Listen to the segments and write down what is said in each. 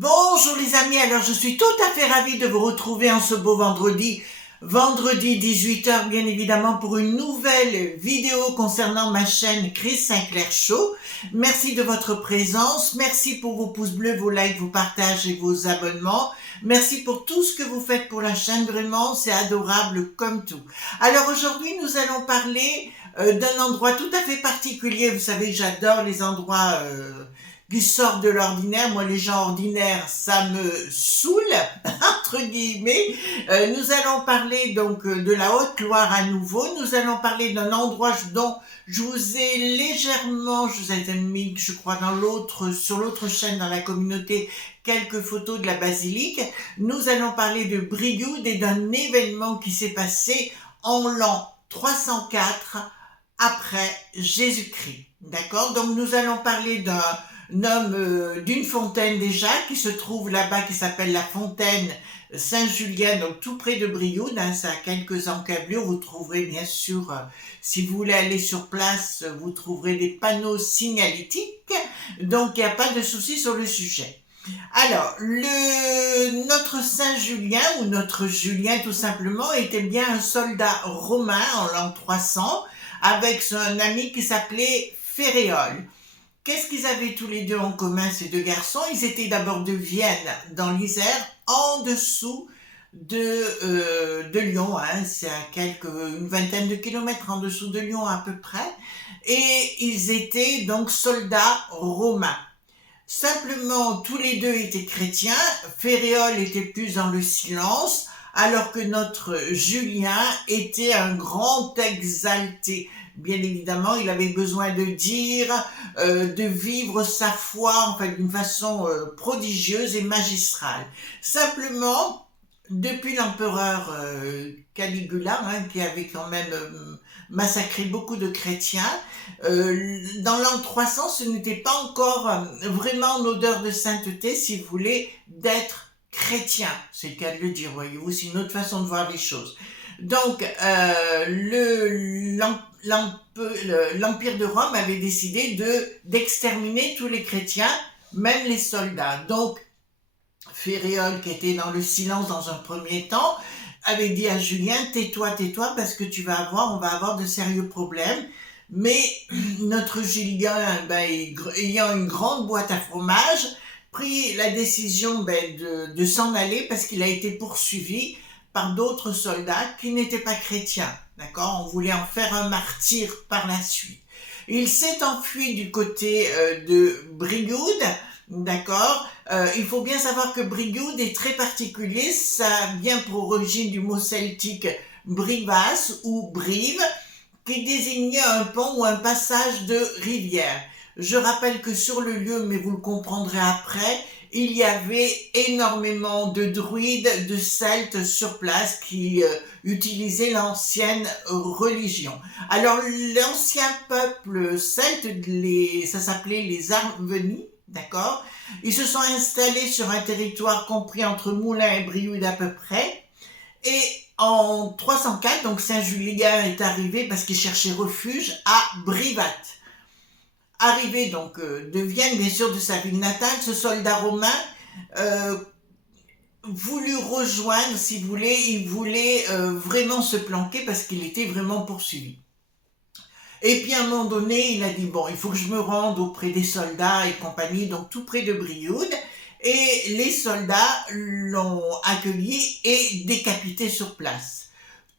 Bonjour les amis, alors je suis tout à fait ravie de vous retrouver en ce beau vendredi 18h bien évidemment pour une nouvelle vidéo concernant ma chaîne Chris Sinclair Show. Merci de votre présence, merci pour vos pouces bleus, vos likes, vos partages et vos abonnements. Merci pour tout ce que vous faites pour la chaîne, vraiment c'est adorable comme tout. Alors aujourd'hui nous allons parler d'un endroit tout à fait particulier. Vous savez que j'adore les endroits qui sortent de l'ordinaire. Moi les gens ordinaires ça me saoule entre guillemets. Nous allons parler donc de la Haute-Loire à nouveau. Nous allons parler d'un endroit dont je vous ai légèrement, je vous ai mis, je crois, sur l'autre chaîne dans la communauté, quelques photos de la basilique. Nous allons parler de Brioude et d'un événement qui s'est passé en l'an 304 après Jésus-Christ. D'accord? Donc nous allons parler d'un homme d'une fontaine déjà qui se trouve là-bas, qui s'appelle la fontaine Saint-Julien, donc tout près de Brioude, ça a quelques encablures. Vous trouverez bien sûr, si vous voulez aller sur place, vous trouverez des panneaux signalétiques, donc il n'y a pas de souci sur le sujet. Alors, notre Saint-Julien, ou notre Julien tout simplement, était bien un soldat romain en l'an 300, avec un ami qui s'appelait Féréole. Qu'est-ce qu'ils avaient tous les deux en commun, ces deux garçons? Ils étaient d'abord de Vienne, dans l'Isère, en dessous de Lyon, c'est à une vingtaine de kilomètres en dessous de Lyon à peu près, et ils étaient donc soldats romains. Simplement, tous les deux étaient chrétiens. Féréole était plus dans le silence, alors que notre Julien était un grand exalté. Bien évidemment, il avait besoin de dire, de vivre sa foi enfin, d'une façon prodigieuse et magistrale. Simplement, depuis l'empereur Caligula, qui avait quand même massacré beaucoup de chrétiens, dans l'an 300, ce n'était pas encore vraiment en odeur de sainteté, si vous voulez, d'être chrétien. C'est le cas de le dire, voyez-vous, c'est une autre façon de voir les choses. Donc, l'Empire de Rome avait décidé d'exterminer tous les chrétiens, même les soldats. Donc, Féréole, qui était dans le silence dans un premier temps, avait dit à Julien, tais-toi, parce que on va avoir de sérieux problèmes. Mais notre Julien, ayant une grande boîte à fromage, prit la décision de s'en aller parce qu'il a été poursuivi par d'autres soldats qui n'étaient pas chrétiens. D'accord? On voulait en faire un martyr par la suite. Il s'est enfui du côté de Brioude. D'accord. Il faut bien savoir que Brioude est très particulier. Ça vient pour origine du mot celtique brivas ou brive, qui désignait un pont ou un passage de rivière. Je rappelle que sur le lieu, mais vous le comprendrez après, il y avait énormément de druides, de celtes sur place qui utilisaient l'ancienne religion. Alors l'ancien peuple celte, ça s'appelait les Arvenis. D'accord? Ils se sont installés sur un territoire compris entre Moulins et Brioude à peu près. Et en 304, donc Saint-Julien est arrivé parce qu'il cherchait refuge à Brivat. Arrivé donc de Vienne, bien sûr, de sa ville natale, ce soldat romain voulut rejoindre, si vous voulez, il voulait vraiment se planquer parce qu'il était vraiment poursuivi. Et puis à un moment donné, il a dit, bon, il faut que je me rende auprès des soldats et compagnie, donc tout près de Brioude. Et les soldats l'ont accueilli et décapité sur place.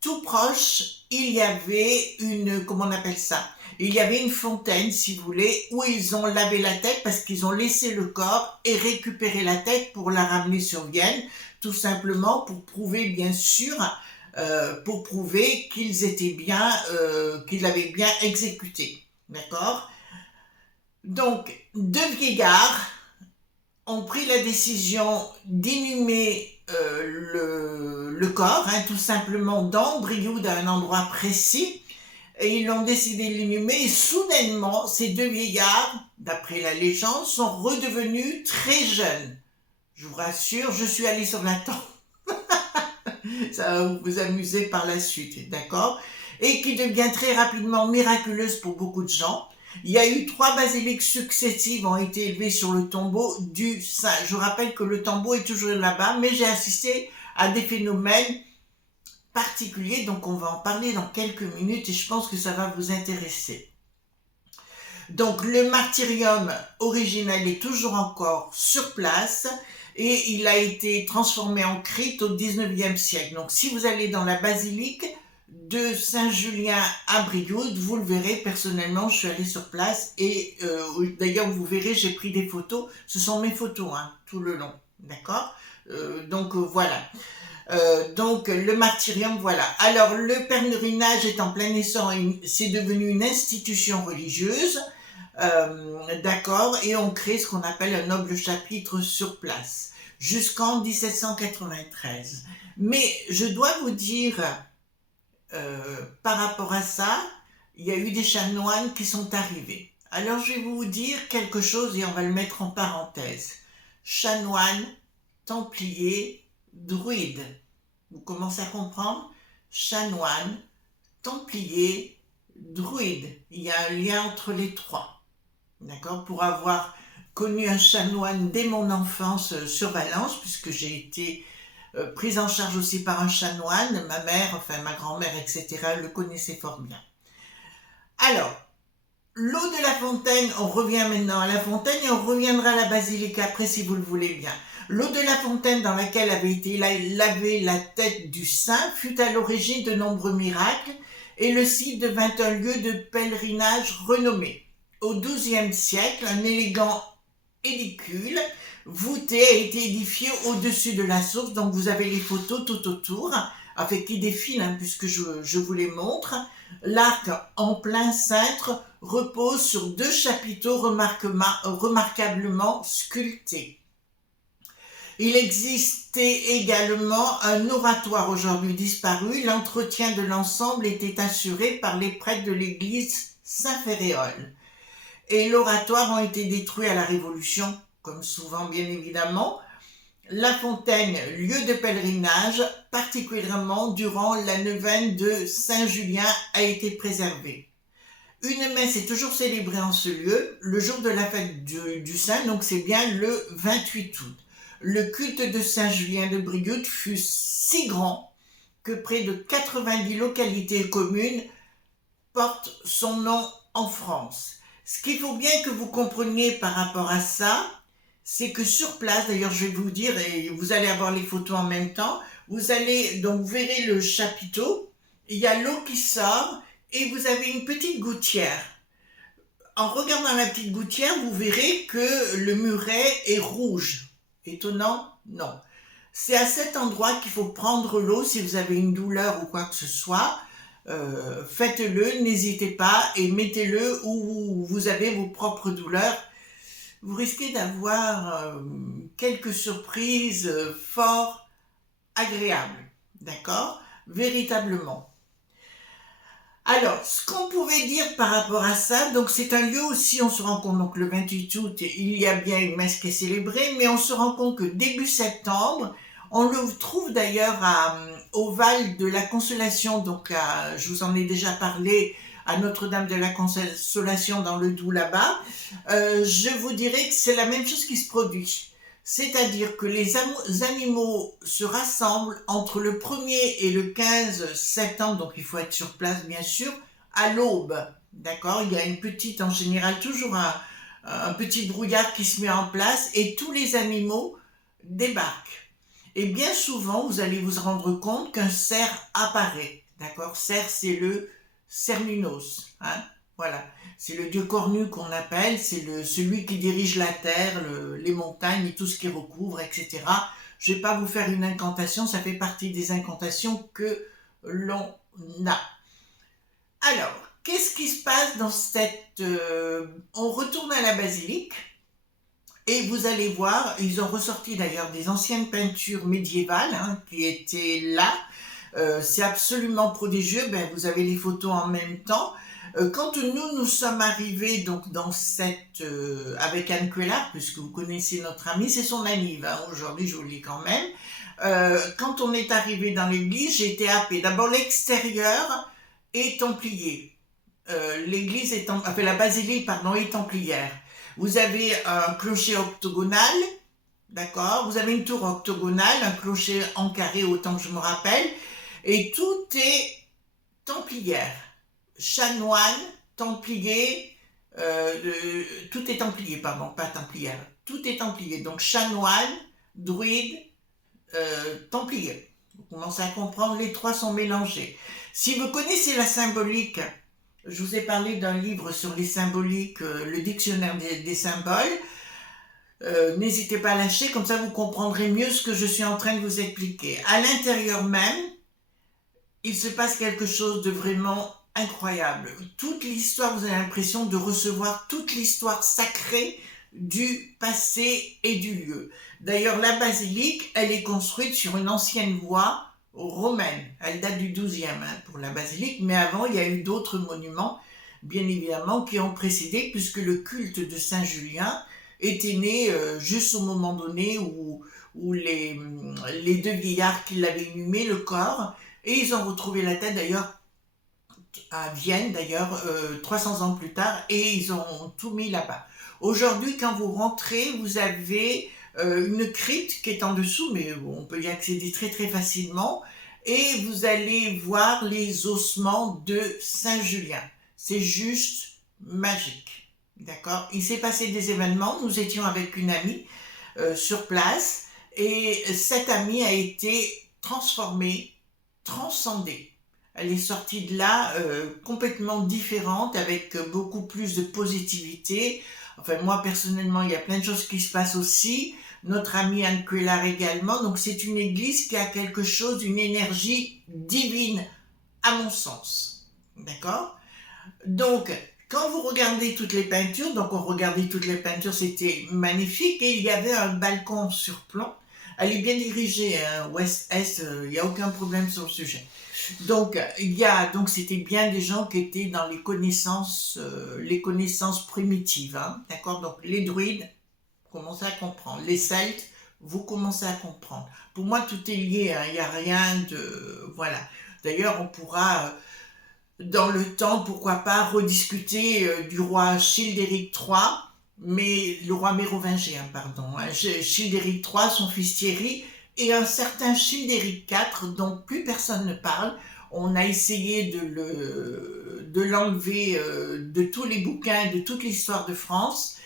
Tout proche, il y avait comment on appelle ça? Il y avait une fontaine, si vous voulez, où ils ont lavé la tête parce qu'ils ont laissé le corps et récupéré la tête pour la ramener sur Vienne, tout simplement pour prouver, bien sûr, qu'ils étaient bien, qu'ils l'avaient bien exécuté. D'accord? Donc, deux vieillards ont pris la décision d'inhumer le corps, tout simplement dans Brioude à un endroit précis, et ils ont décidé de l'inhumer, et soudainement, ces deux vieillards, d'après la légende, sont redevenus très jeunes. Je vous rassure, je suis allée sur la tombe. Ça va vous amuser par la suite, d'accord? Et qui devient très rapidement miraculeuse pour beaucoup de gens. Il y a eu 3 basiliques successives ont été élevées sur le tombeau du saint. Je vous rappelle que le tombeau est toujours là-bas, mais j'ai assisté à des phénomènes particuliers, donc on va en parler dans quelques minutes et je pense que ça va vous intéresser. Donc le martyrium original est toujours encore sur place et il a été transformé en crypte au 19e siècle. Donc si vous allez dans la basilique de Saint-Julien à Brioude, vous le verrez. Personnellement, je suis allée sur place et d'ailleurs vous verrez, j'ai pris des photos. Ce sont mes photos hein, tout le long, d'accord. Voilà. Donc le martyrium, voilà. Alors le pèlerinage est en plein essor, c'est devenu une institution religieuse, d'accord, et on crée ce qu'on appelle un noble chapitre sur place, jusqu'en 1793. Mais je dois vous dire, par rapport à ça, il y a eu des chanoines qui sont arrivés. Alors je vais vous dire quelque chose et on va le mettre en parenthèse. Chanoines, templiers, druides. Vous commencez à comprendre? Chanoine, templier, druide. Il y a un lien entre les trois. D'accord? Pour avoir connu un chanoine dès mon enfance sur Valence, puisque j'ai été prise en charge aussi par un chanoine, ma mère, enfin ma grand-mère, etc., le connaissait fort bien. Alors, l'eau de la fontaine, on revient maintenant à la fontaine et on reviendra à la basilique après si vous le voulez bien. L'eau de la fontaine dans laquelle avait été lavée la tête du saint fut à l'origine de nombreux miracles et le site devint un lieu de pèlerinage renommé. Au XIIe siècle, un élégant édicule voûté a été édifié au-dessus de la source, donc vous avez les photos tout autour, avec qui défilent, hein, puisque je vous les montre. L'arc en plein cintre repose sur 2 chapiteaux remarquablement sculptés. Il existait également un oratoire aujourd'hui disparu. L'entretien de l'ensemble était assuré par les prêtres de l'église Saint-Féréol. Et l'oratoire ont été détruits à la Révolution, comme souvent bien évidemment. La fontaine, lieu de pèlerinage, particulièrement durant la neuvaine de Saint-Julien, a été préservée. Une messe est toujours célébrée en ce lieu, le jour de la fête du Saint, donc c'est bien le 28 août. Le culte de Saint-Julien de Brioude fut si grand que près de 90 localités et communes portent son nom en France. Ce qu'il faut bien que vous compreniez par rapport à ça, c'est que sur place, d'ailleurs je vais vous dire, et vous allez avoir les photos en même temps, vous verrez le chapiteau, il y a l'eau qui sort et vous avez une petite gouttière. En regardant la petite gouttière, vous verrez que le muret est rouge. Étonnant? Non. C'est à cet endroit qu'il faut prendre l'eau si vous avez une douleur ou quoi que ce soit. Faites-le, n'hésitez pas et mettez-le où vous avez vos propres douleurs. Vous risquez d'avoir quelques surprises fort agréables, d'accord? Véritablement. Alors, ce qu'on pouvait dire par rapport à ça, donc c'est un lieu aussi, on se rend compte, donc le 28 août, il y a bien une messe qui est célébrée, mais on se rend compte que début septembre, on le trouve d'ailleurs au Val de la Consolation, donc je vous en ai déjà parlé, à Notre-Dame de la Consolation dans le Doubs là-bas. Je vous dirais que c'est la même chose qui se produit. C'est-à-dire que les animaux se rassemblent entre le 1er et le 15 septembre, donc il faut être sur place bien sûr, à l'aube. D'accord? Il y a en général, toujours un petit brouillard qui se met en place et tous les animaux débarquent. Et bien souvent, vous allez vous rendre compte qu'un cerf apparaît. D'accord? Cerf, c'est le Cernunnos. Hein? Voilà. C'est le dieu cornu qu'on appelle, c'est celui qui dirige la terre, les montagnes et tout ce qui recouvre, etc. Je ne vais pas vous faire une incantation, ça fait partie des incantations que l'on a. Alors, qu'est-ce qui se passe dans cette... on retourne à la basilique et vous allez voir, ils ont ressorti d'ailleurs des anciennes peintures médiévales hein, qui étaient là. C'est absolument prodigieux, vous avez les photos en même temps. Quand nous sommes arrivés donc dans avec Anne Cuéllar, puisque vous connaissez notre amie, c'est son anniv, hein, aujourd'hui je vous le dis quand même. Quand on est arrivé dans l'église, j'ai été happée. D'abord l'extérieur est templier. l'église est enfin, la basilique, pardon, est templière. Vous avez un clocher octogonal, d'accord? Vous avez une tour octogonale, un clocher en carré autant que je me rappelle, et tout est templière. Chanoine, templier, tout est templier, pardon, pas templière. Tout est templier. Donc chanoine, druide, templier. Vous commencez à comprendre, les trois sont mélangés. Si vous connaissez la symbolique, je vous ai parlé d'un livre sur les symboliques, le dictionnaire des symboles. N'hésitez pas à lâcher, comme ça vous comprendrez mieux ce que je suis en train de vous expliquer. À l'intérieur même, il se passe quelque chose de vraiment incroyable. Toute l'histoire, vous avez l'impression de recevoir toute l'histoire sacrée du passé et du lieu. D'ailleurs, la basilique, elle est construite sur une ancienne voie romaine. Elle date du XIIe pour la basilique, mais avant, il y a eu d'autres monuments, bien évidemment, qui ont précédé, puisque le culte de Saint-Julien était né juste au moment donné où les deux vieillards qui l'avaient inhumé, le corps, et ils ont retrouvé la tête d'ailleurs à Vienne, d'ailleurs 300 ans plus tard, et ils ont tout mis là-bas. Aujourd'hui, quand vous rentrez, vous avez une crypte qui est en dessous, mais on peut y accéder très très facilement, et vous allez voir les ossements de Saint-Julien. C'est juste magique, d'accord? Il s'est passé des événements, nous étions avec une amie sur place, et cette amie a été transformée, transcendée. Elle est sortie de là complètement différente, avec beaucoup plus de positivité. Enfin, moi, personnellement, il y a plein de choses qui se passent aussi. Notre amie Anne Cuellar également. Donc, c'est une église qui a quelque chose, une énergie divine, à mon sens. D'accord? Donc, quand vous regardez toutes les peintures, donc on regardait toutes les peintures, c'était magnifique. Et il y avait un balcon sur plan. Elle est bien dirigée, hein, ouest-est, il n'y a aucun problème sur le sujet. Donc, c'était bien des gens qui étaient dans les connaissances primitives, hein, d'accord? Donc, les druides, vous commencez à comprendre. Les celtes, vous commencez à comprendre. Pour moi, tout est lié, hein, il n'y a rien de... Voilà. D'ailleurs, on pourra, dans le temps, pourquoi pas, rediscuter du roi Childéric III, mais le roi mérovingien, pardon. Hein, Childéric III, son fils Thierry, et un certain Childéric IV dont plus personne ne parle. On a essayé de l'enlever de tous les bouquins, de toute l'histoire de France,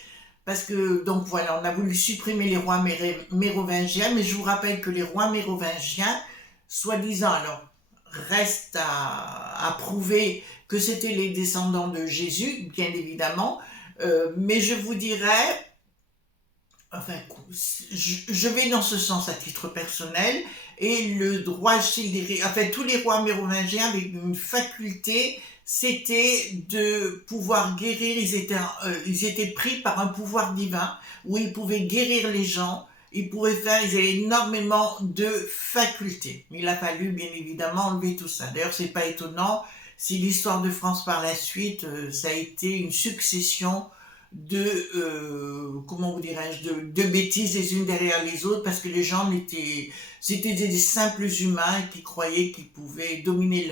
parce que, donc voilà, on a voulu supprimer les rois mérovingiens, mais je vous rappelle que les rois mérovingiens, soi-disant, alors, reste à prouver que c'était les descendants de Jésus, bien évidemment, mais je vous dirais... Enfin, je vais dans ce sens à titre personnel, et le roi Childéric, enfin tous les rois mérovingiens avaient une faculté, c'était de pouvoir guérir, ils étaient pris par un pouvoir divin, où ils pouvaient guérir les gens, ils avaient énormément de facultés. Mais il a fallu bien évidemment enlever tout ça. D'ailleurs, c'est pas étonnant, si l'histoire de France par la suite, ça a été une succession comment vous dirais-je, de bêtises les unes derrière les autres, parce que les gens c'était des simples humains qui croyaient qu'ils pouvaient dominer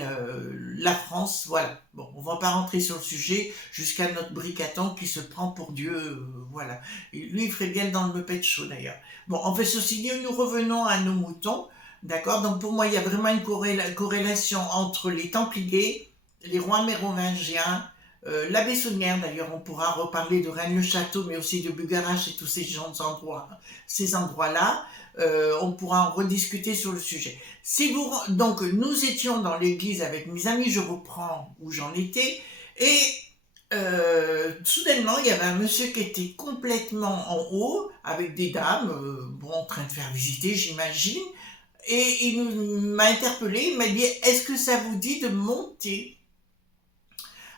la France. Voilà. Bon, on va pas rentrer sur le sujet jusqu'à notre bricaton qui se prend pour Dieu, voilà. Et lui, il ferait bien dans le Muppet Show d'ailleurs. Bon, en fait, ceci dit, nous revenons à nos moutons, d'accord? Donc pour moi, il y a vraiment une corrélation entre les Templiers, les rois mérovingiens, l'abbé Saunière, d'ailleurs, on pourra reparler de Rennes-le-Château, mais aussi de Bugarache et tous ces endroits-là. On pourra en rediscuter sur le sujet. Donc, nous étions dans l'église avec mes amis, je reprends où j'en étais, et soudainement, il y avait un monsieur qui était complètement en haut, avec des dames, en train de faire visiter, j'imagine, et il m'a interpellé, il m'a dit « Est-ce que ça vous dit de monter ?»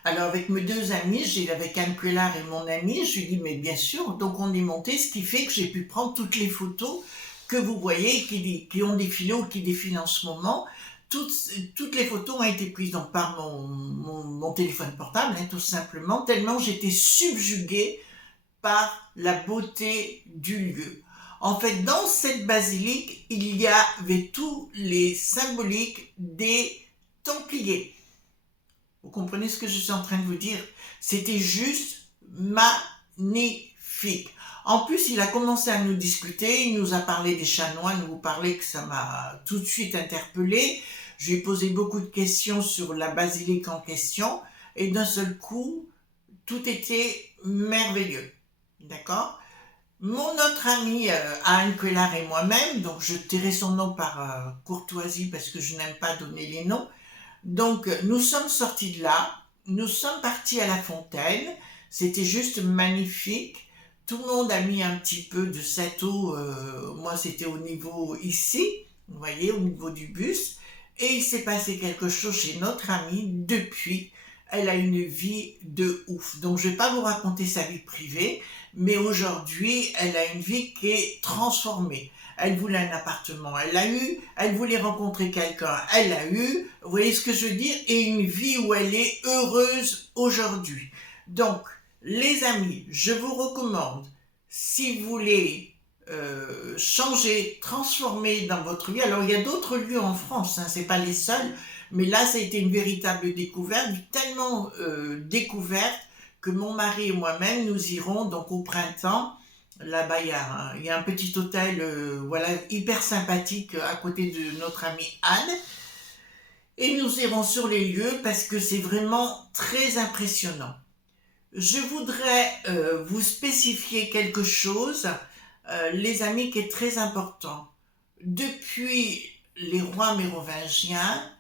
Alors avec mes deux amis, avec Anne Cuellar et mon ami, je lui ai dit mais bien sûr, donc on est monté, ce qui fait que j'ai pu prendre toutes les photos que vous voyez, qui ont défilé ou qui défilent en ce moment. Toutes les photos ont été prises donc, par mon téléphone portable, hein, tout simplement, tellement j'étais subjuguée par la beauté du lieu. En fait, dans cette basilique, il y avait tous les symboliques des Templiers. Vous comprenez ce que je suis en train de vous dire? C'était juste magnifique. En plus, il a commencé à nous discuter, il nous a parlé des chanoines, vous parlez que ça m'a tout de suite interpellé. Je lui ai posé beaucoup de questions sur la basilique en question, et d'un seul coup, tout était merveilleux. D'accord? Mon autre ami Anne Quellar et moi-même, donc je tairai son nom par courtoisie parce que je n'aime pas donner les noms, donc nous sommes sortis de là, nous sommes partis à la fontaine, c'était juste magnifique. Tout le monde a mis un petit peu de cette eau, moi c'était au niveau ici, vous voyez, au niveau du bus, et il s'est passé quelque chose chez notre amie depuis. Elle a une vie de ouf. Donc je ne vais pas vous raconter sa vie privée, mais aujourd'hui, elle a une vie qui est transformée. Elle voulait un appartement, elle l'a eu. Elle voulait rencontrer quelqu'un, elle l'a eu. Vous voyez ce que je veux dire? Et une vie où elle est heureuse aujourd'hui. Donc, les amis, je vous recommande, si vous voulez changer, transformer dans votre vie. Alors, il y a d'autres lieux en France, hein, c'est pas les seuls, mais là, ça a été une véritable découverte, tellement découverte que mon mari et moi-même, nous irons donc au printemps. Là-bas, il y a un petit hôtel voilà, hyper sympathique à côté de notre amie Anne. Et nous irons sur les lieux parce que c'est vraiment très impressionnant. Je voudrais vous spécifier quelque chose, les amis, qui est très important. Depuis les rois mérovingiens,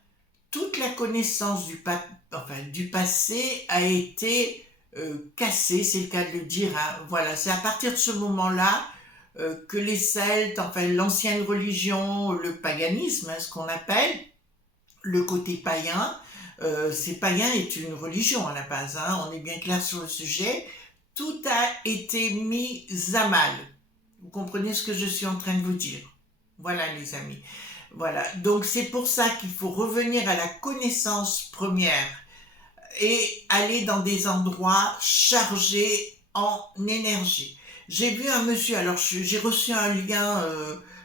toute la connaissance du passé a été cassée, c'est le cas de le dire. Hein. Voilà, c'est à partir de ce moment-là que les Celtes, enfin l'ancienne religion, le paganisme, hein, ce qu'on appelle, le côté païen, c'est païen est une religion à la base, hein, on est bien clair sur le sujet, tout a été mis à mal. Vous comprenez ce que je suis en train de vous dire? Voilà les amis. Voilà, donc c'est pour ça qu'il faut revenir à la connaissance première et aller dans des endroits chargés en énergie. J'ai vu un monsieur, alors j'ai reçu un lien,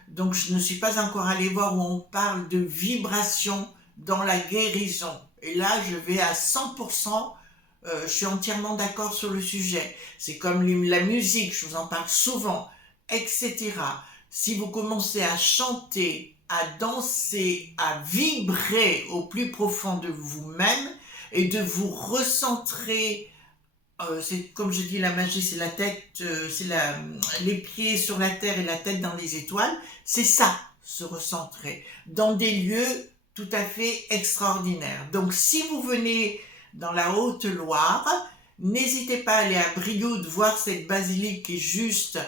donc je ne suis pas encore allée voir, où on parle de vibration dans la guérison. Et là, je vais à 100%, je suis entièrement d'accord sur le sujet. C'est comme la musique, je vous en parle souvent, etc. Si vous commencez à chanter, à danser, à vibrer au plus profond de vous-même et de vous recentrer, c'est comme je dis, la magie, c'est la tête, les pieds sur la terre et la tête dans les étoiles, c'est ça, se recentrer, dans des lieux tout à fait extraordinaires. Donc si vous venez dans la Haute-Loire, n'hésitez pas à aller à Brioude voir cette basilique qui est juste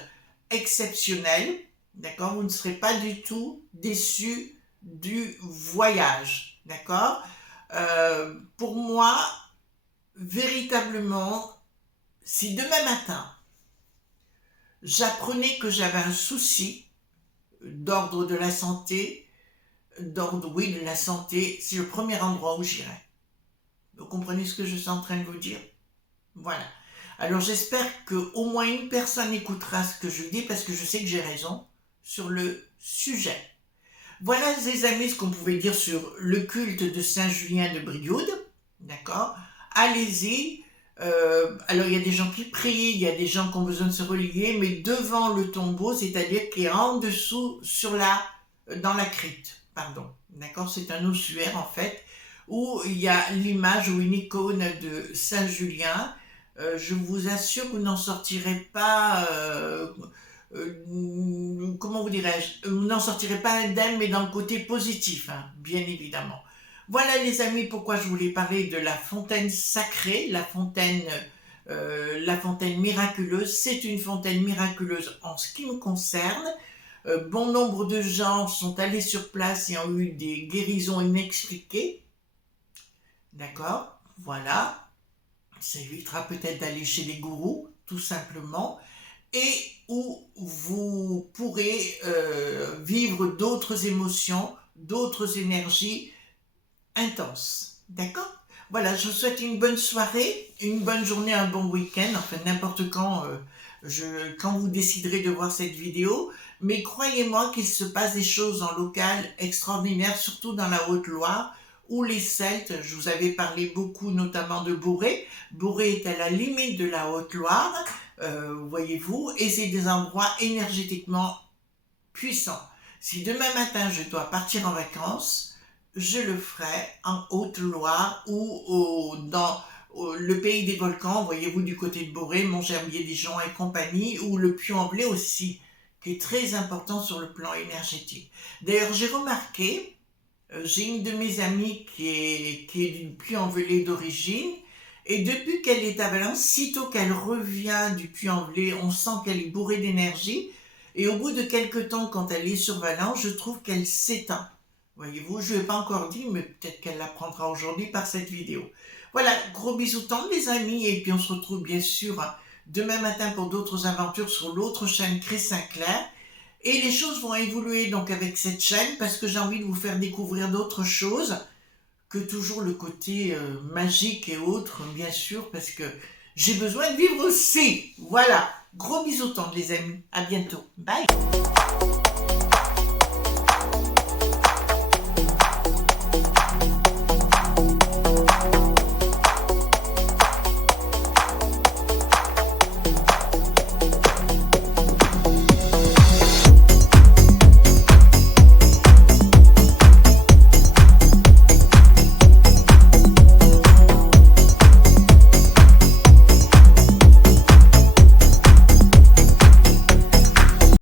exceptionnelle. D'accord? Vous ne serez pas du tout déçus du voyage. D'accord? Pour moi, véritablement, si demain matin, j'apprenais que j'avais un souci d'ordre de la santé, de la santé, c'est le premier endroit où j'irai. Vous comprenez ce que je suis en train de vous dire? Voilà. Alors j'espère qu'au moins une personne écoutera ce que je dis parce que je sais que j'ai raison sur le sujet. Voilà les amis ce qu'on pouvait dire sur le culte de Saint-Julien de Brioude. D'accord? Allez-y. Alors il y a des gens qui prient, il y a des gens qui ont besoin de se relier, mais devant le tombeau, c'est-à-dire qui est en dessous, dans la crypte. Pardon. D'accord? C'est un ossuaire en fait, où il y a l'image ou une icône de Saint-Julien. Je vous assure que vous n'en sortirez pas, comment vous dirais-je, vous n'en sortirez pas indemne, mais dans le côté positif, hein, bien évidemment. Voilà les amis, pourquoi je voulais parler de la fontaine sacrée, la fontaine miraculeuse. C'est une fontaine miraculeuse en ce qui me concerne. Bon nombre de gens sont allés sur place et ont eu des guérisons inexpliquées. D'accord? Voilà. Ça évitera peut-être d'aller chez les gourous, tout simplement, et où vous pourrez vivre d'autres émotions, d'autres énergies intenses. D'accord? Voilà, je vous souhaite une bonne soirée, une bonne journée, un bon week-end, enfin n'importe quand, quand vous déciderez de voir cette vidéo, mais croyez-moi qu'il se passe des choses en local extraordinaires, surtout dans la Haute-Loire, ou les Celtes. Je vous avais parlé beaucoup notamment de Boré. Boré est à la limite de la Haute-Loire, voyez-vous, et c'est des endroits énergétiquement puissants. Si demain matin je dois partir en vacances, je le ferai en Haute-Loire ou dans le pays des volcans, voyez-vous, du côté de Boré, Montgerbier-Dijon et compagnie, ou le Puy-en-Velay aussi, qui est très important sur le plan énergétique. D'ailleurs, j'ai remarqué, j'ai une de mes amies qui est du Puy-en-Velay d'origine, et depuis qu'elle est à Valence, sitôt qu'elle revient du Puy-en-Velay, on sent qu'elle est bourrée d'énergie, et au bout de quelques temps, quand elle est sur Valence, je trouve qu'elle s'éteint. Voyez-vous, je ne l'ai pas encore dit, mais peut-être qu'elle l'apprendra aujourd'hui par cette vidéo. Voilà, gros bisous tendres les amis, et puis on se retrouve bien sûr demain matin pour d'autres aventures sur l'autre chaîne Chris Sinclair. Et les choses vont évoluer donc avec cette chaîne, parce que j'ai envie de vous faire découvrir d'autres choses, que toujours le côté magique et autres, bien sûr, parce que j'ai besoin de vivre aussi. Voilà, gros bisous tendres les amis, à bientôt, bye.